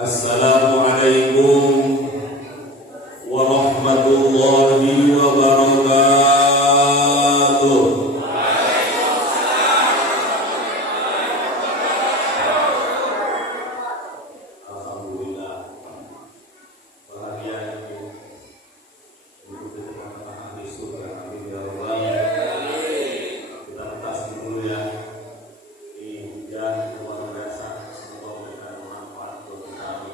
Assalamualaikum warahmatullahi wabarakatuh. Alhamdulillah. Bahagia itu untuk kita ahli surga. Amin ya rabbal alamin. Kita lepas dulu ya. Ini hujan luar biasa. Semoga memberikan manfaat untuk kita.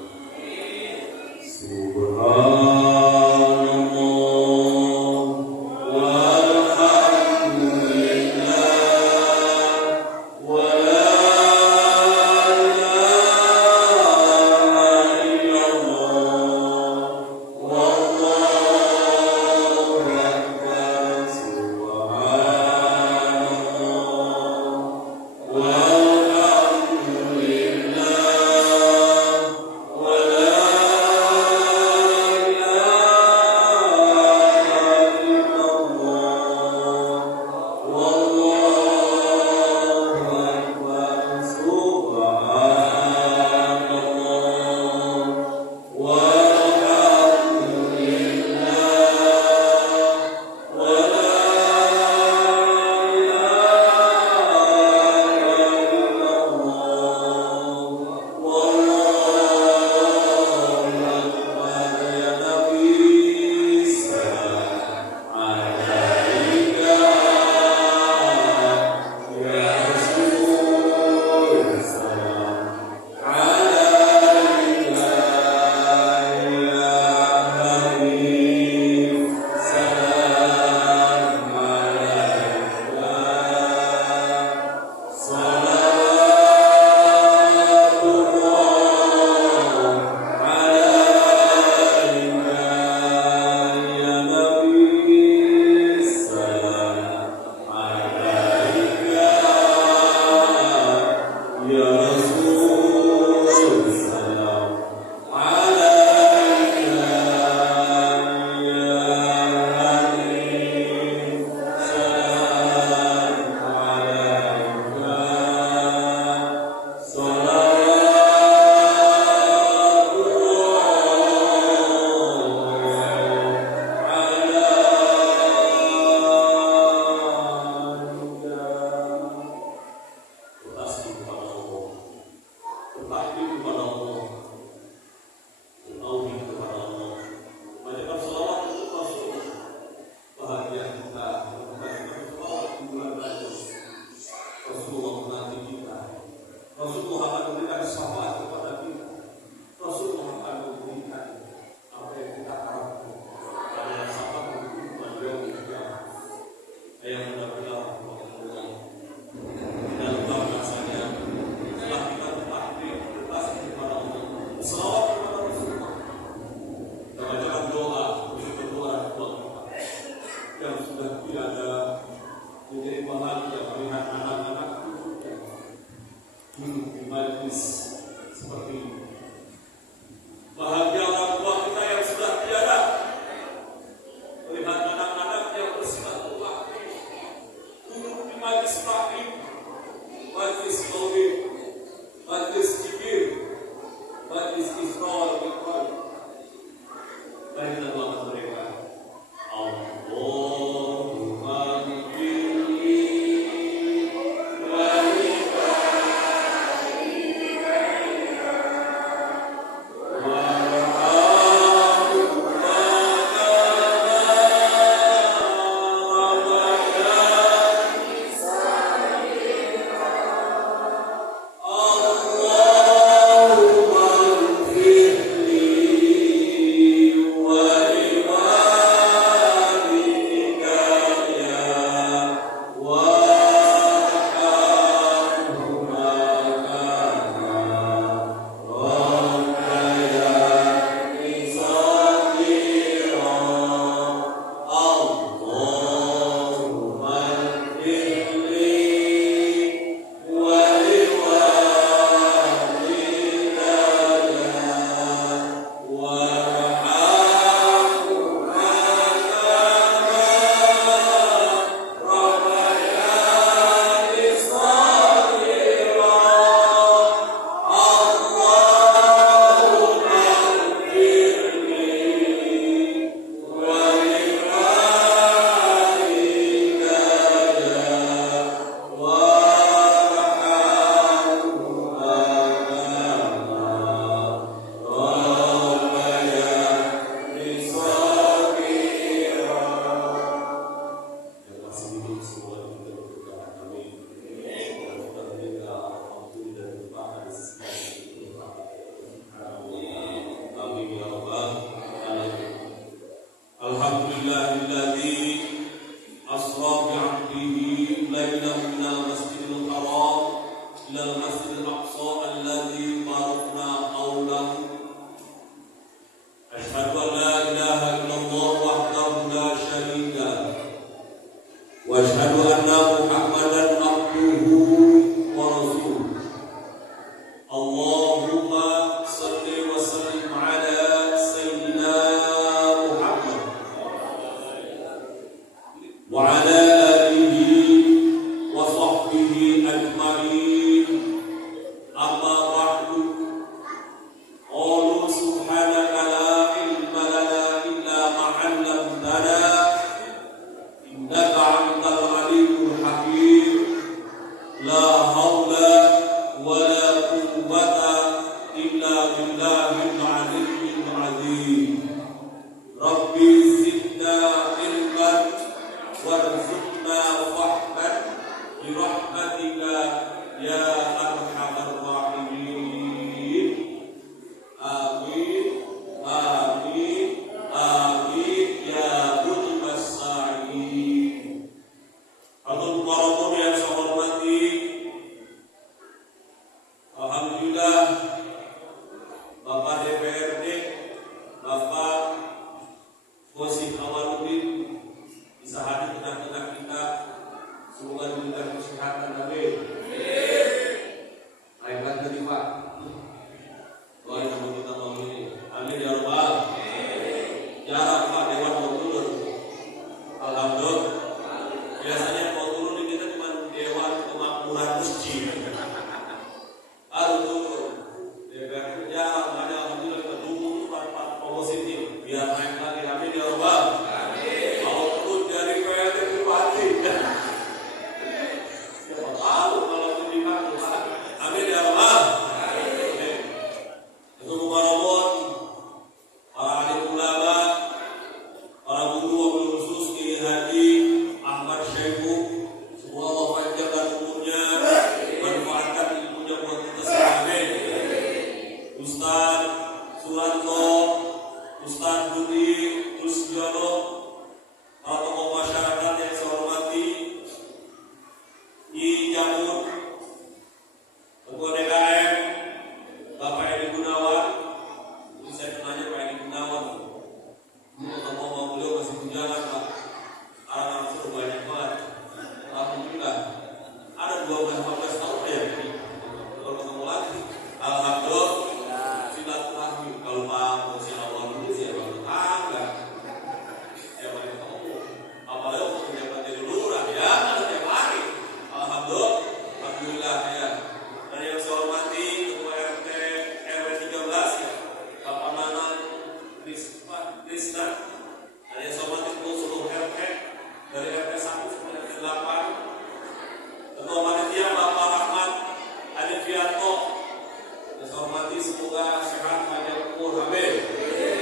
Haji semoga sehat panjang umur. Amin.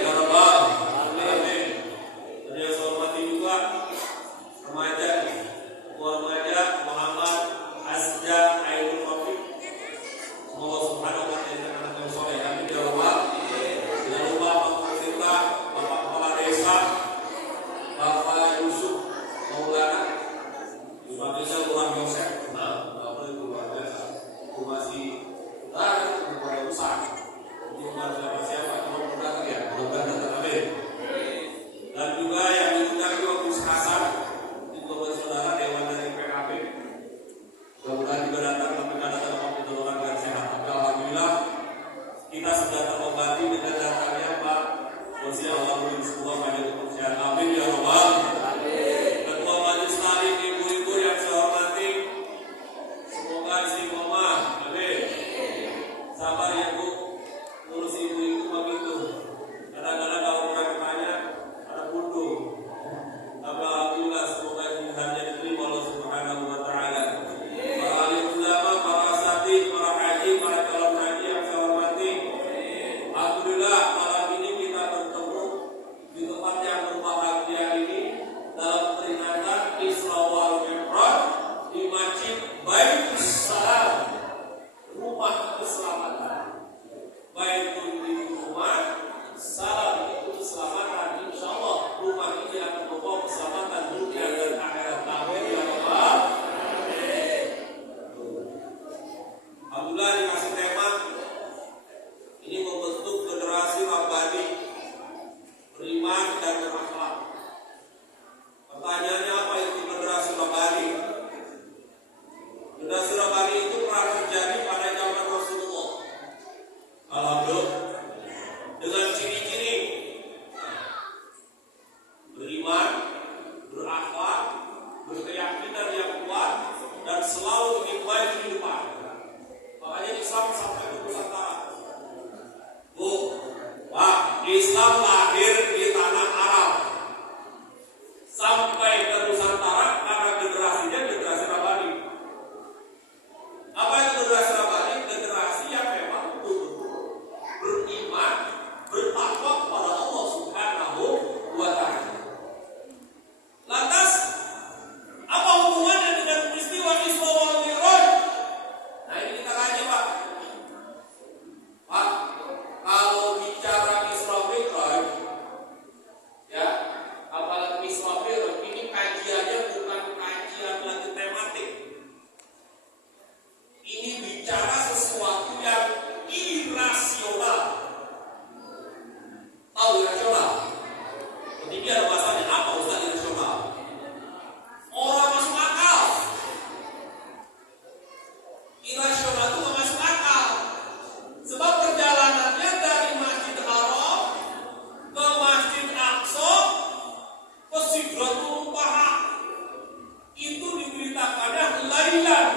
Ya Rabbal Alamin. Dan yang saya hormati juga remaja nih, remaja Muhammad Azza Ainul Rafiq. Semoga subhanahu wa ta'ala anak yang soleh. Amin ya Rabbal. Jangan lupa pemerintah, Bapak Kepala Desa, Bapak Yusuf Maulana, Yusuf Desa Kurang Yosef. Nah, nggak boleh luar biasa. Itu masih kepada usaha. Bukan siapa-siapa, cuma pedagang ya. Mudah-mudahan amin. Dan juga yang diundang juga Gus Hasan, itu saudara Dewan dari PKB. Mudah-mudahan juga datang, tapi karena dalam pertolongan dan sehat. Tapi alhamdulillah kita sudah terobati dengan datangnya Pak Wasi Allah beri semua banyak kepercayaan. Amin ya Rabbal. Ketua Majelis Taklim, ibu-ibu yang saya hormati, semoga istiqomah. Amin. Sabar ya Bu, ngurus ibu-ibu begitu. Kadang-kadang kalau orang tanya ada pundung. Tapi alhamdulillah semoga jihadnya diterima Allah Subhanahu wa ta'ala. Para alim ulama, para asatidz, para haji, para calon haji yang saya hormati, alhamdulillah malam ini kita bertemu di tempat yang berbahagia ini dalam peringatan Isra wal Mi'raj di Masjid Baitul Salam, rumah keselamatan. Baitul di rumah, salam itu keselamatan. Insyaallah rumah ini akan membawa keselamatan dunia dan akhirat. Amin ya Rabbal. Alhamdulillah dikasih tema ini membentuk generasi rabbani beriman dan berakhlak. Pertanyaannya apa itu generasi rabbani? Generasi rabbani itu pernah terjadi pada zaman Rasulullah. Alhamdulillah. Dengan ciri-ciri beriman, berakhlak, berkeyakinan yang kuat, dan selalu ingin baik di depan. Makanya Islam sampai ke Nusantara. Bu, Pak, Islam lahir di tanah Arab sampai ke Nusantara karena generasinya generasi Rabbani. Apa itu generasi Rabbani? Generasi yang memang betul-betul beriman, bertakwa kepada Allah Subhanahu wa ta'ala. Lantas, apa hubungannya dengan peristiwa Isra wal Mi'raj? Nah, ini kita kaji, Pak. Pak, kalau bicara Isra Mi'raj, ya, apalagi Isra Mi'raj, ini kajiannya bukan kajian lagi tematik. Ini bicara sesuatu yang irasional. Tahu irasional? Ketika ada bahasanya, apa Ustaz irasional? Orang masuk akal. Irasional itu gak masuk akal. Sebab perjalanannya dari Masjid Haram ke Masjid Aqsa ke Sidratul Muntaha itu diberitakannya lailan.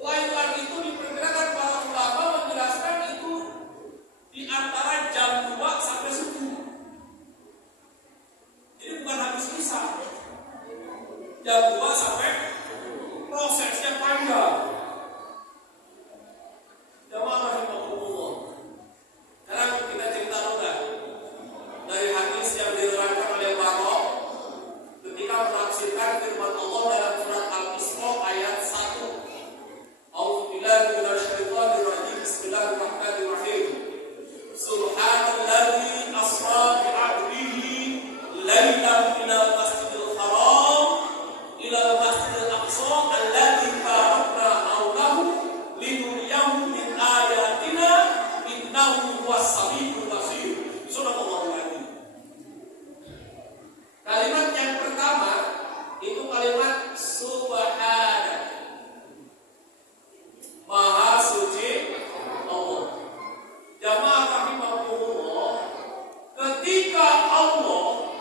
Lailan itu diperkirakan para ulama menjelaskan itu di antara jam 2 sampai subuh. Jadi bukan habis isya. Jam 2 sampai prosesnya panjang. Jamaah rahimahumullah. Sekarang kita cerita dulu dari hadis yang diterangkan oleh Barok ketika menafsirkan firman Allah dalam surat Al-Isra ayat 1. A'udzubillahi minasyaitonir rajim. Bismillahirrahmanirrahim. Subhanalladzi asra bi 'abdihi lailan minal masjidil haram ilal masjidil aqsa alladzi barakna hawlahu linuriyahu min ayatina innahu huwas samiul basir. Subhanallahu alazim. Kalimat yang pertama itu kalimat subhana. Maha suci Allah. Jamaah rahimahumullah, ketika Allah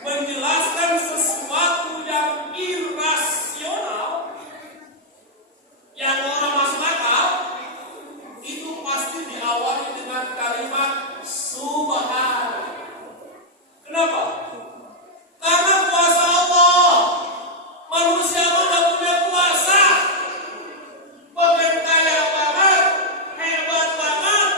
menjelaskan sesuatu yang irasional, yang orang masuk akal, itu pasti diawali dengan kalimat subhana. Kenapa? Karena kuasa Allah. Manusia tidak punya kuasa. Pengen kaya banget, hebat banget,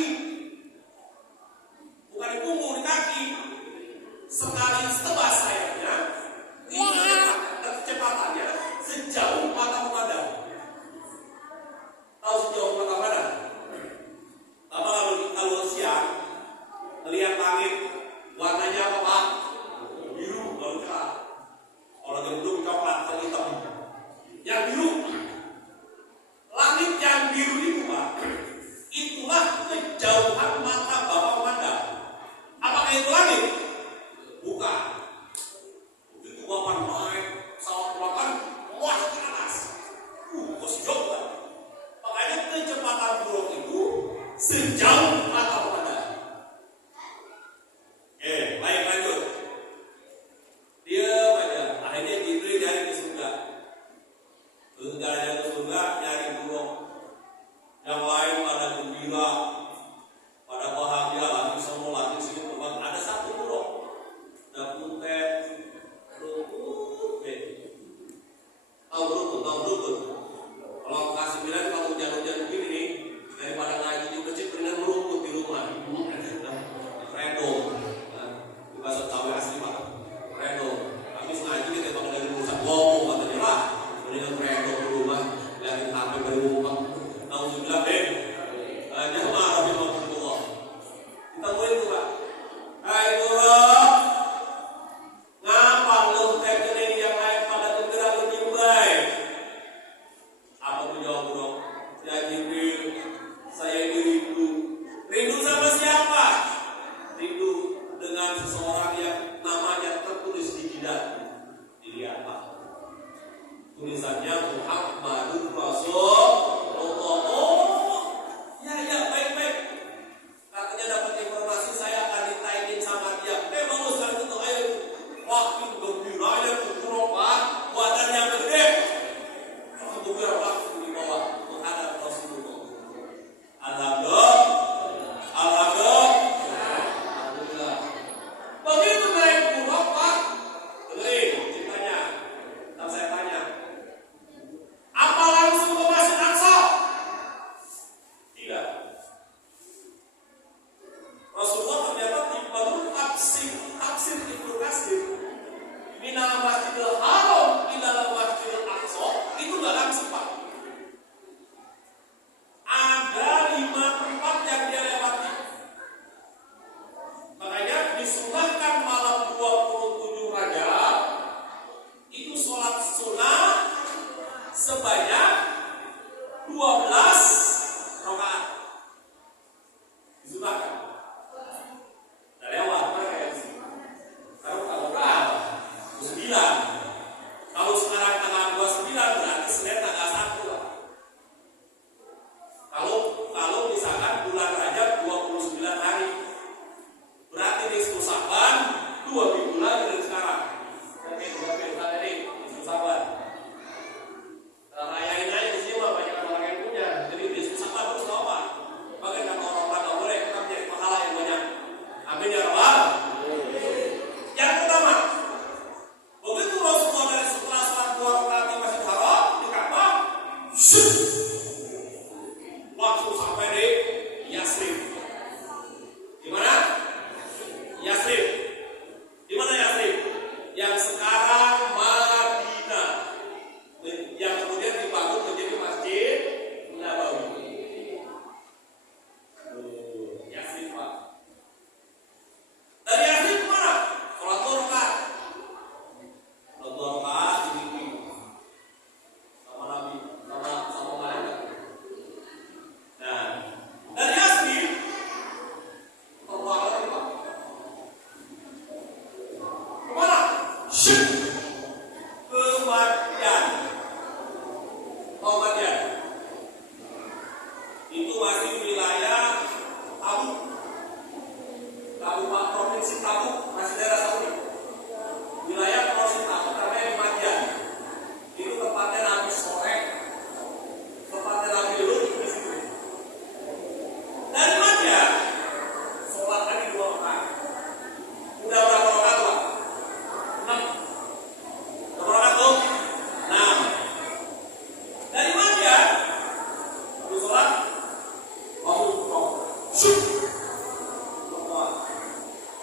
kaki. Bukan di punggung, di kaki. Sekali tebas sayapnya, dan kecepatannya sejauh mata memandang. Tahu sejauh mata memandang? Bapak kalau siang melihat langit warnanya apa Pak? Biru, baru cerah. Kalau gendung coklat atau hitam, yang biru, langit yang biru itu Pak, itulah kejauhan mata Bapak memandang. Apakah itu langit? Bukan. Begitu Bapak naik pesawat terbang, wah ke atas, masih jauh Pak. Makanya kecepatan burung itu sejauh mata memandang. Baik lanjut. Dia aja. Akhirnya Jibril nyari ke surga. Enggak ke surga, nyari burung. Yang lain pada gembira, pada bahagia, lagi semua lagi sini terbang. Ada satu burung, ada butet, rukun. Tahu rukun. Kalau kasih bilang kalau hujan-hujan begini nih, daripada ngaji di masjid, mendingan merukut di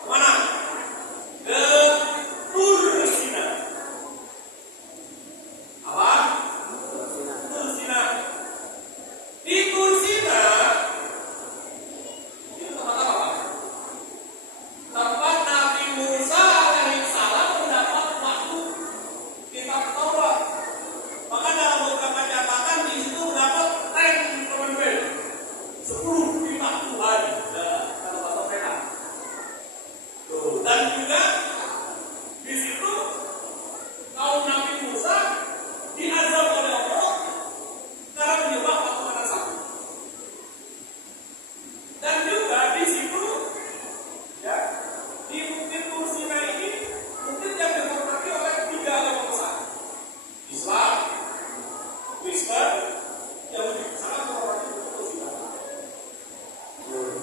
Kemana? Ke Tursina. Apa? Tursina. Di Tursina itu tempat apa? Tempat Nabi Musa alaihissalam mendapat waktu kitab Taurat. Maka dalam beberapa catatan di situ dapat rank teman-teman 10 kitab Tuhan. Kalau bahasa mereka. Dan juga di situ kaum Nabi Musa diazab oleh Allah karena menyembah patung anak sapi. Dan juga di situ, ya, di Bukit Tursina ini bukit yang dihormati oleh 3 agama besar: Islam, Kristen, Yahudi. Sangat menghormati Bukit Tursina.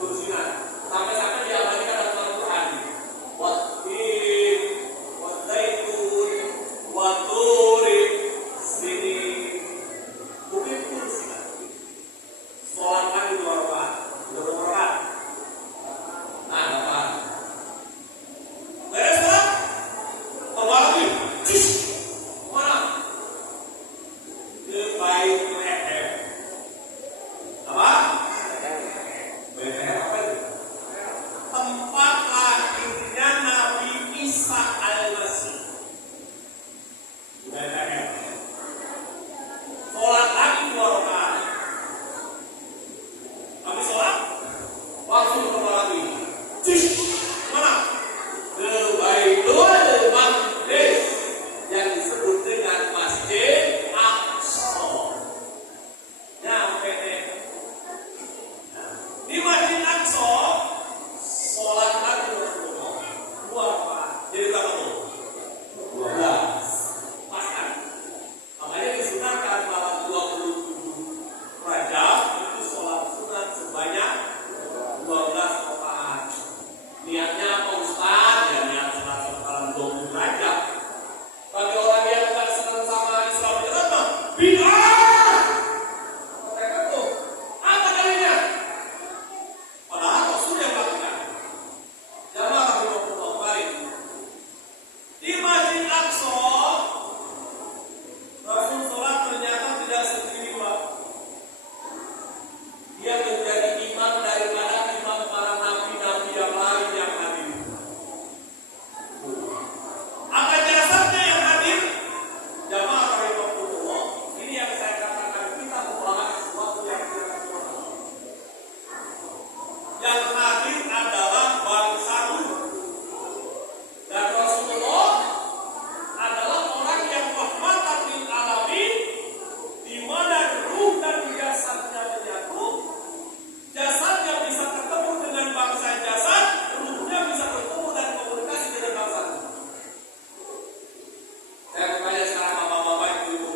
Tursina sampai-sampai diabadikan dalam Al-Quran. Wat-tin, wat-zaitun, wat-turi, sini. Bukit Tursina. Sholat pagi 2 rakaat. Berapa rakaat? Nah, dapat. Beres sholat? Kembali lagi. Cus. Mana? Ke Baitul-Lehem. Apa? Baitul-Lehem apa itu? Tempat lahirnya Nabi Isa al-Masih. Baitul-Lehem. Sholat lagi 2 rakaat. Habis sholat, langsung kembali lagi. Cus. Mana? Ke Baitul Maqdis yang disebut dengan Masjid Aqsa. Nyampe deh. Di Masjid Aqsa, sholat lagi Rasulullah 2 rakaat. Jadi berapa tuh? 12. Pas kan? Makanya disunahkan malam 27 Rajab itu sholat sunat sebanyak 12 rakaat. Niatnya apa Ustaz? Ya niat sholat malam 27 Rajab. Bagi orang yang tidak senang sama Islam berat mah bid'ah. Mereka tuh apa dalilnya? Padahal Rasul yang melakukan. Jamaah rahimahullah baik. Di Masjid Aqsa Rasul sholat ternyata tidak sendiri, Pak. Dia menjadi imam daripada imam para nabi-nabi yang lain yang hadir. Apa jasadnya yang hadir? Jamaah rahimahullah, ini yang saya katakan, kita membahas sesuatu yang tidak normal. Yang hadir adalah bangsa Nuh. Dan Rasulullah adalah orang yang rahmatan lil alamin, di mana ruh dan jasadnya menyatu. Jasadnya bisa ketemu dengan bangsa jasad, ruhnya bisa bertemu dan komunikasi dengan bangsa Nuh. Saya bertanya sekarang bapak-bapak ibu-ibu,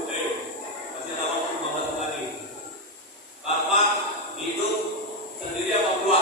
masih ada waktu 15 lagi. Bapak hidup sendiri apa berdua?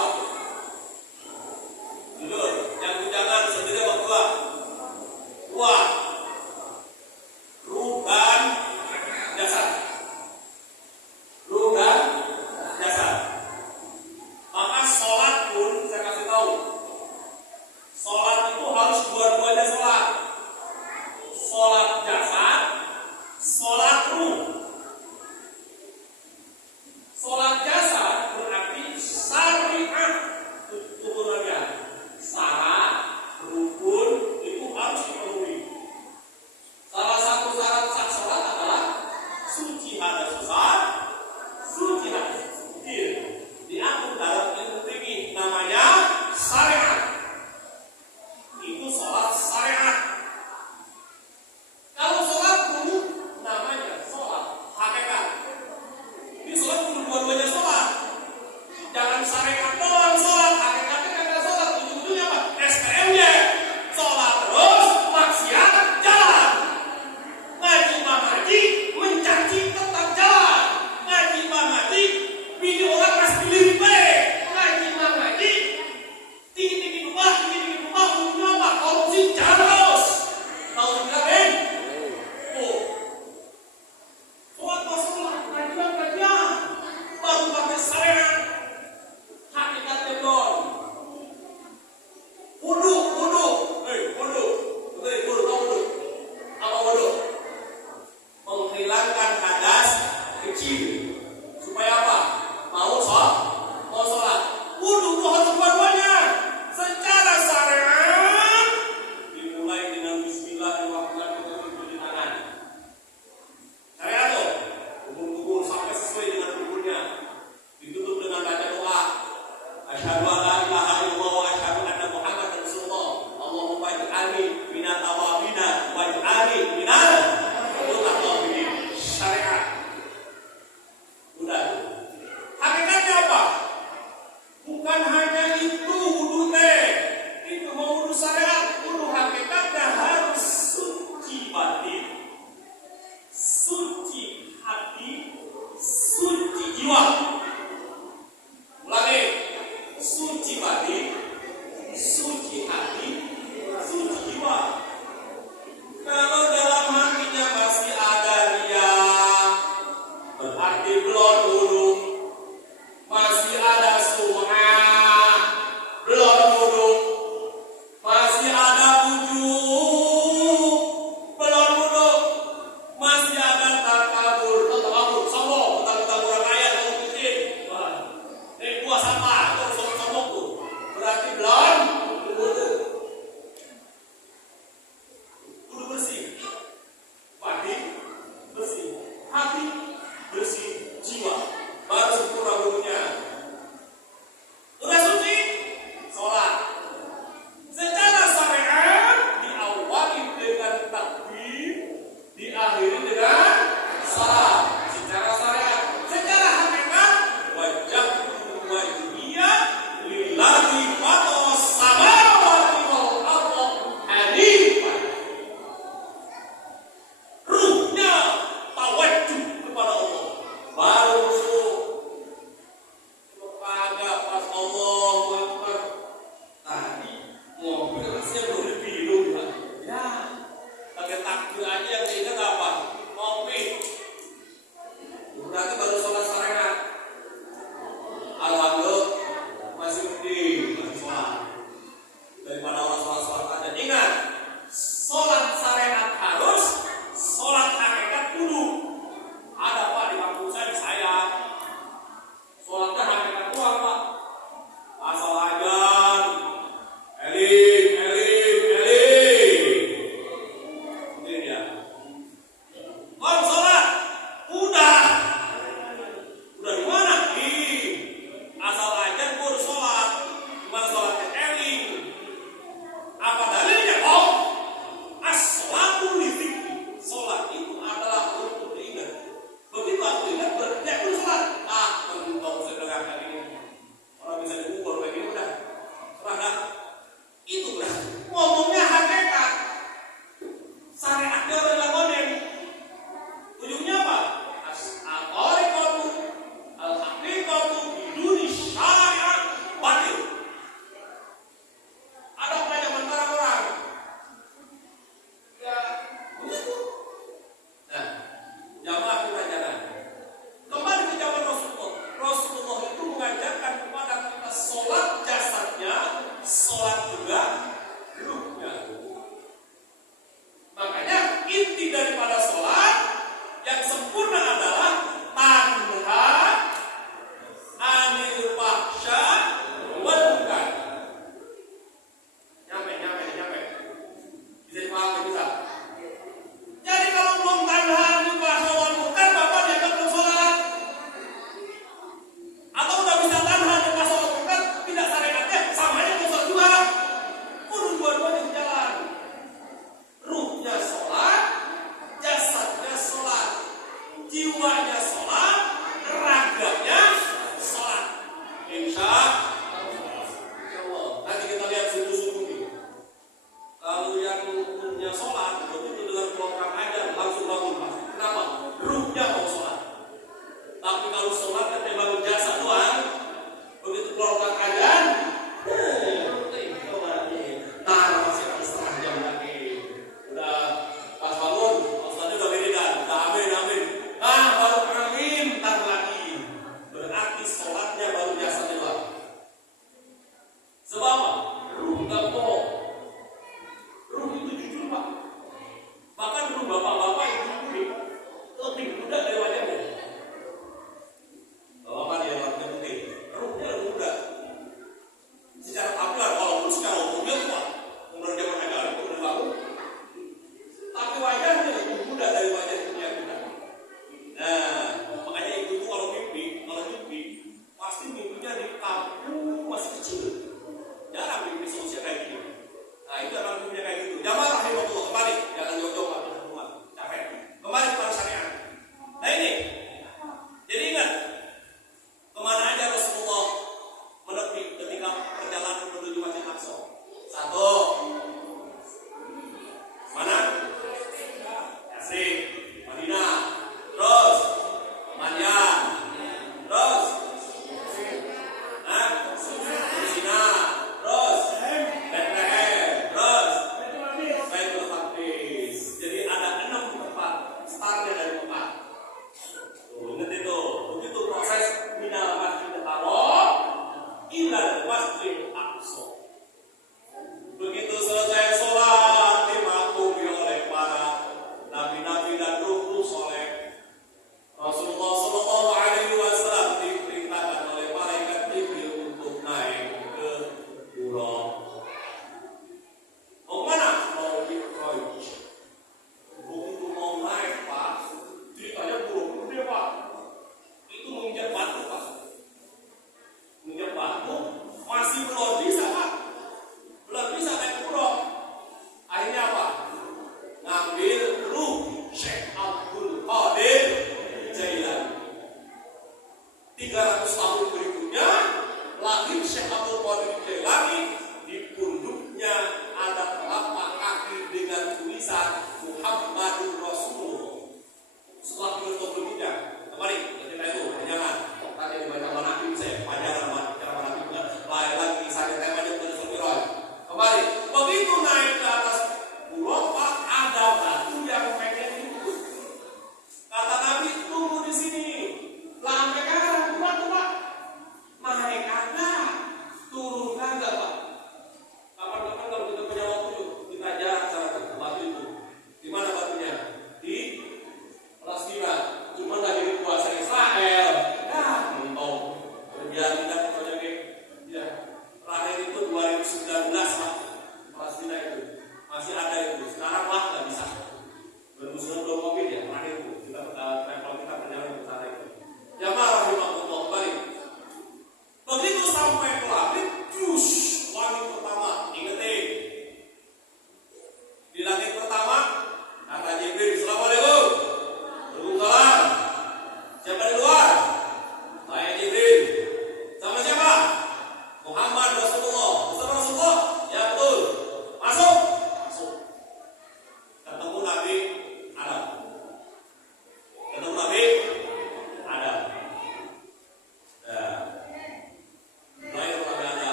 keluarkan ajan. Nah, masih ada setengah jam lagi. Udah pas bangun, Ustaznya udah wiridan, udah amin. Ah, baru amin, ntar lagi. Berarti sholatnya baru biasa lewat. Sebab apa? Ruh nggak bohong. Ruh itu jujur, Pak. Bahkan ruh bapak-bapak ibu lebih muda dari wajahnya. Bapak dia orangnya putih, ruhnya lebih muda. Secara tampilan, walaupun secara umumnya tua, umur zaman agama itu udah baru. Tapi wajahnya lebih muda dari wajah dunia kita. Nah, makanya ibu itu kalau mimpi, pasti mimpinya di kampung masih kecil. Jarang mimpi seusia kayak gini. Nah, itu adalah mimpinya kayak gitu. Jamaah rahimahullah, kembali, jangan jauh-jauh Pak, capek. Kembali kepada syariat. Nah ini, jadi ingat, kemana aja Rasulullah menepi ketika perjalanan menuju Masjid Aqsa? Satu, mana? Yasin, Madinah, terus Madian, terus Medina, terus Bethlehem, terus Baitul Maqdis. Jadi ada 6 tempat startnya dari Mekah. Ingat itu, begitu proses minal Masjidil Haram ilal Masjidil Aqsa. Begitu selesai sholat dimakmumi oleh para nabi-nabi dan ruh soleh, Rasulullah Shallallahu Alaihi Wasallam diperintahkan oleh malaikat Jibril untuk naik ke Buraq. Mau mana? Mau Mi'raj. Begitu mau naik, Pak, ceritanya buruk gede, Pak. Itu menginjak batu, Pak. Menginjak batu masih belum bisa, Pak. Belum bisa naik Buraq. Akhirnya apa? Ngambil ruh Syekh Abdul Qadir Jailani. 300 tahun berikutnya lahir Syekh Abdul Qadir Jailani. Di punduknya ada telapak kaki dengan tulisan Muhammadur Rasulullah. Setelah ditutup berikutnya, kembali cerita itu, jangan tadi dibaca Nabi saya panjang cara Nabi lain lagi kisahnya temanya betul Mi'raj. Kembali, begitu naik ke atas Buraq, Pak, ada batu yang pengen ikut. Kata Nabi, tunggu di sini. Lampai kanan, Pak. Naik kagak, turun kagak, Pak.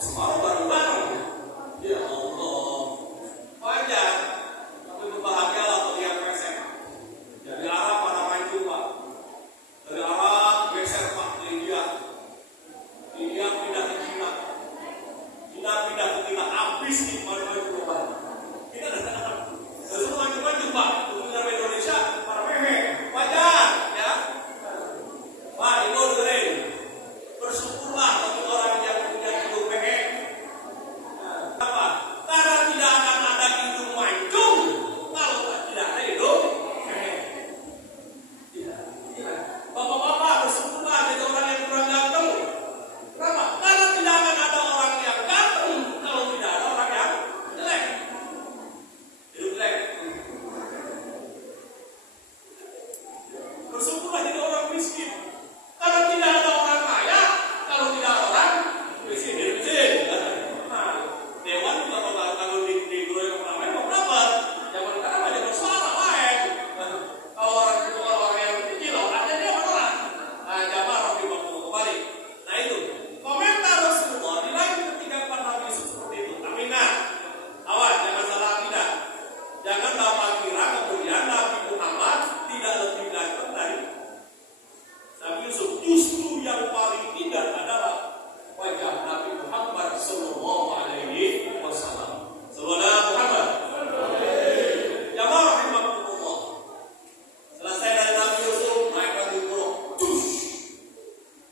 separuh bareng-bareng. Ya Allah, wajar. Tapi berbahagialah bagi yang presek. Dari arah pada maju Pak, dari arah geser Pak ke India pindah ke Cina, Cina pindah ke kita, habis nih maju-maju Pak. Kita datang, lalu maju-maju Pak, untuk negara Indonesia, para mehe, wajar ya. Pak, itu dengerin, bersyukurlah bagi orang yang punya hidung mehe. Kenapa? Karena tidak akan ada hidung mancung kalau tidak ada hidung mehe. Bapak-bapak bersyukurlah jadi orang yang kurang ganteng. Kenapa? Karena tidak akan ada orang yang ganteng kalau tidak ada orang yang jelek. Hidup jelek. Bersyukurlah jadi orang miskin. Karena tidak ada orang kaya kalau tidak ada orang miskin. Hidup miskin. Nah, dewan juga kalau di guru yang pertama mau berapa? Zaman sekarang aja bersuara lain. Kalau orang yang kecil, orangnya dia menolak. Nah, jamaah harus dibawa kembali. Nah itu komentar Rasulullah di lain ketika para Nabi Yusuf seperti itu. Tapi ingat, awas jangan salah akidah. Jangan bapak kira kemudian Nabi Muhammad tidak lebih ganteng dari Nabi Yusuf. Justru yang paling indah adalah wajah Nabi Muhammad Sallallahu Alaihi Wasallam. Sallallahu Muhammad. Jamaah rahimakumullah. Selesai dari Nabi Yusuf, naik lagi buruk.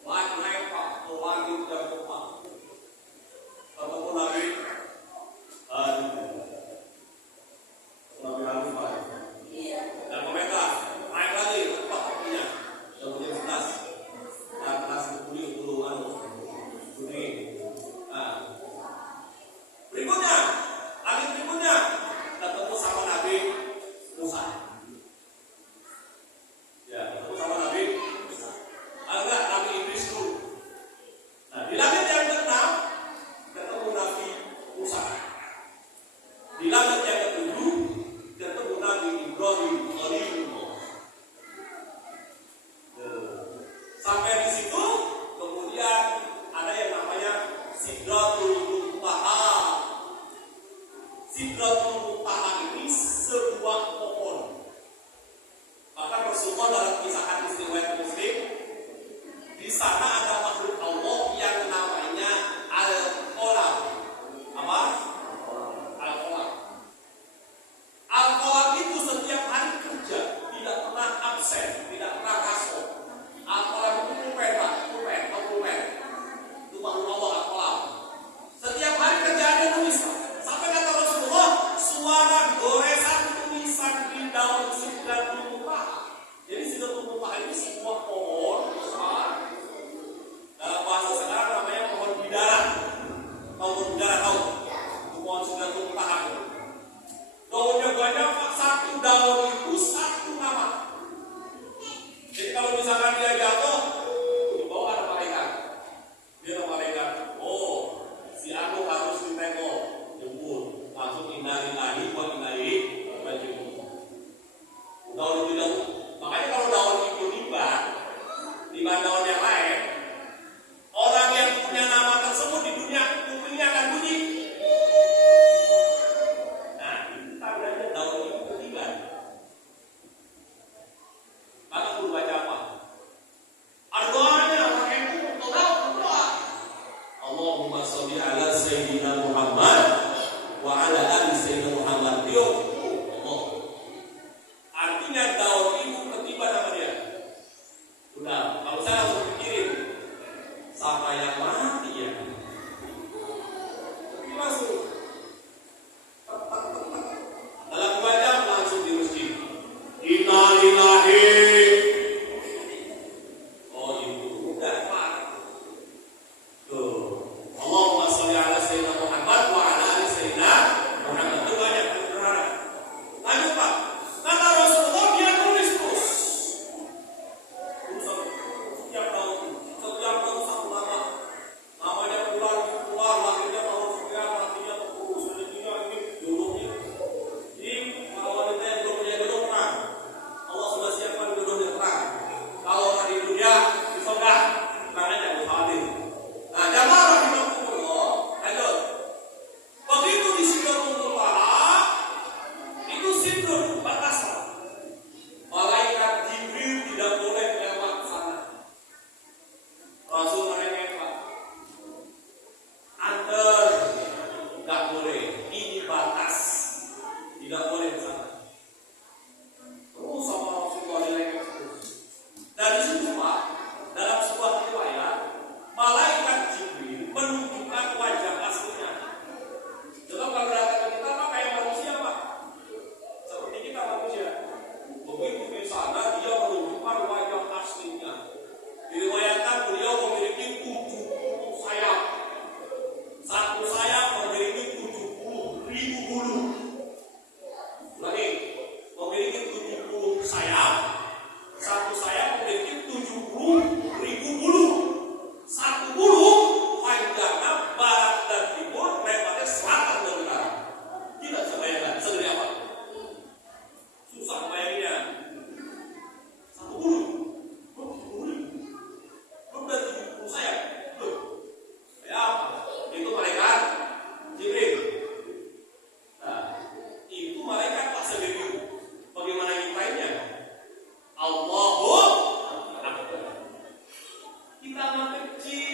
Naik Pak, lagi tidak berubah. Ketemu Nabi Harun Pak. Dan komentar, naik lagi, Pak kopinya. Sudah punya 11. Dan nasi kuning dulu, kuning. Nah, berikutnya, lagi berikutnya, ketemu sama Nabi Musa. Ya, ketemu sama Nabi Musa. Agak Nabi Idris dulu. Nah, di langit yang ke-6 ketemu Nabi Musa. Di langit yang ke-7 ketemu Nabi Ibrahim Khalilullah. Sampai di situ kemudian ada yang namanya Sidratul Muntaha. Sidratul Muntaha ini sebuah pohon. Bahkan Rasulullah dalam kisah hadis riwayat Muslim, di sana ada makhluk Allah yang namanya Al-Qalam. Apa? Al-Qalam. Al-Qalam itu setiap hari kerja, tidak pernah absen, tidak pernah raso. Al-Qalam itu pulpen. Itu makhluk Allah Al-Qalam. Setiap hari kerjaannya nulis. Sampai kata Rasulullah, suara goresan tulisan di daun Sidratul Muntaha. Jadi Sidratul Muntaha ini sebuah pohon besar. Dalam bahasa sekarang namanya pohon bidara. Pohon bidara tahu? Itu pohon Sidratul Muntaha. Daunnya banyak, satu daun itu satu nama. Jadi kalau misalkan dia jatuh, di bawah ada malaikat. Dia ada malaikat. Oh, si Anu harus ditengok, jemput, langsung innalillahi wa inna ilaihi raji'un. Daun itu daun. Makanya kalau daun itu tiba daun yang lain, orang yang punya nama tersebut di dunia kupingnya akan bunyi. Nah, itu tandanya daun itu tiba. Maka perlu baca apa? Ada doanya, orang yang berdoa. Allahumma sholli ala Sayyidina Muhammad wa ala ali Sayyidina Muhammad. Allah. Artinya daun itu ketiba nama dia. Udah, kalau saya langsung pikirin siapa yang mati ya? Langsung dalam 2 jam langsung di masjid. Innalillahi. Oh itu udah Pak. Tuh. Allahumma sholli ala Sayyidina Muhammad wa ala ali Sayyidina Muhammad. anak kecil